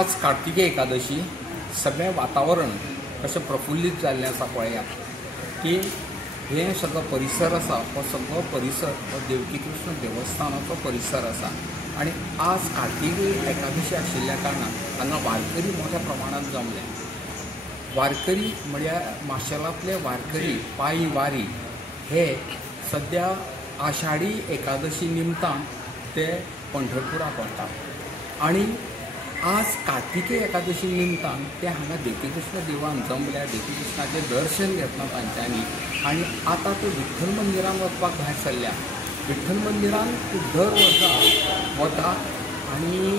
आज कार्तिकी एकादशी सगळें वातावरण कशें प्रफुल्लीत जाल्लें आसा पळयात की हे सगळो परिसर आसा हो सगळो परिसर हो देवकी कृष्ण देवस्थानाचो परिसर आसा आनी आज कार्तिकी एकादशी आशिल्ल्या कारणान हांगा वारकरी मोठ्या प्रमाणांत जमले। वारकरी म्हळ्यार माशेलांतले वारकरी पायी वारी हे सद्या आषाढी एकादशी निमतान ते पंढरपुराक वतात आनी आज कार्तिकी एकादशी निमतान ते हांगा देवकी कृष्ण देवळान जमल्या। देवकी कृष्णाचें दर्शन घेतलां तांच्यांनी आनी आतां ते विठ्ठल मंदिरान वचपाक भायर सरल्या। विठ्ठल मंदिरान दर वर्सा वता आनी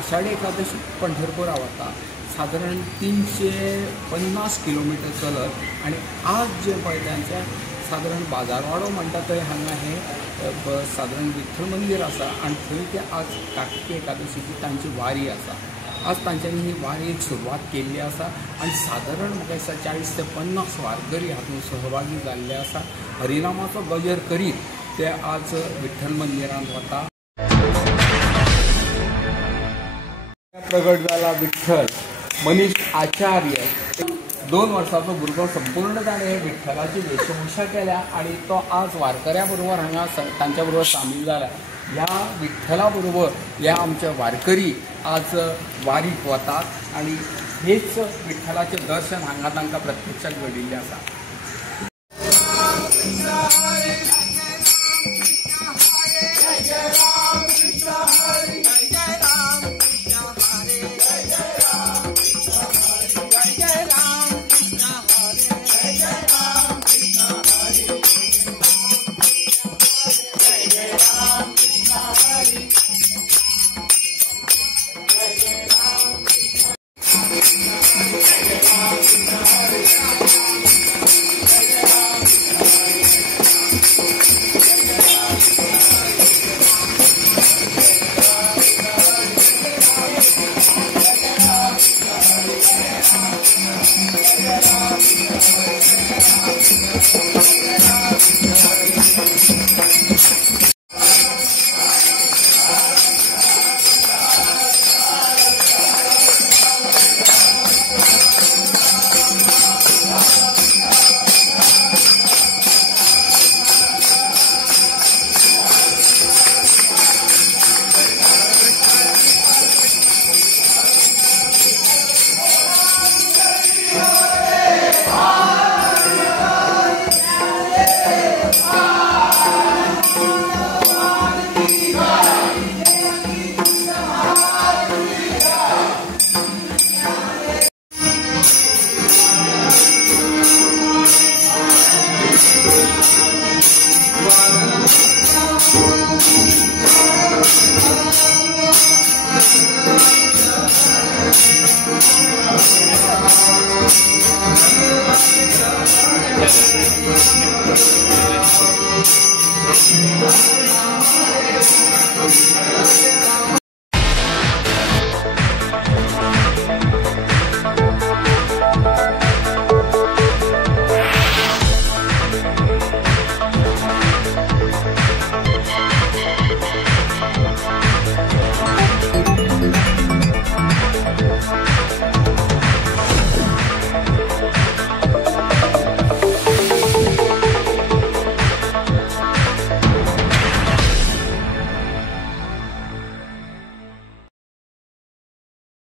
आषाढी एकादशी पंढरपुरा वता। साधारण 350 किलोमीटर चलत आनी आज जे पळय तांचें साधारण बाजारवाडो म्हणटा थंय हांगा हे साधारण विठ्ठल मंदिर आसा आनी थंय ते आज कार्तिकी एकादशीची तांची वारी आसा। आज तांच्यांनी ही वारीक सुरवात केल्ली आसा आनी साधारण म्हाका दिसता 40 ते 50 वारकरी हातूंत सहभागी जाल्ले आसा। हरिनामाचो गजर करीत ते आज विठ्ठल मंदिरांत वता। प्रगट जाला विठ्ठल मनीष आचार्य 2 वर्साचो भुरगो संपूर्ण ताणें हे विठ्ठलाची वेशभूषा केल्या आनी तो आज वारकऱ्या बरोबर हांगा तांच्या बरोबर सामील जाला। ह्या विठ्ठला बरोबर हे आमचे वारकरी आज वारीक वतात आनी हेच विठ्ठलाचें दर्शन हांगा तांकां प्रत्यक्षात घडिल्लें आसा।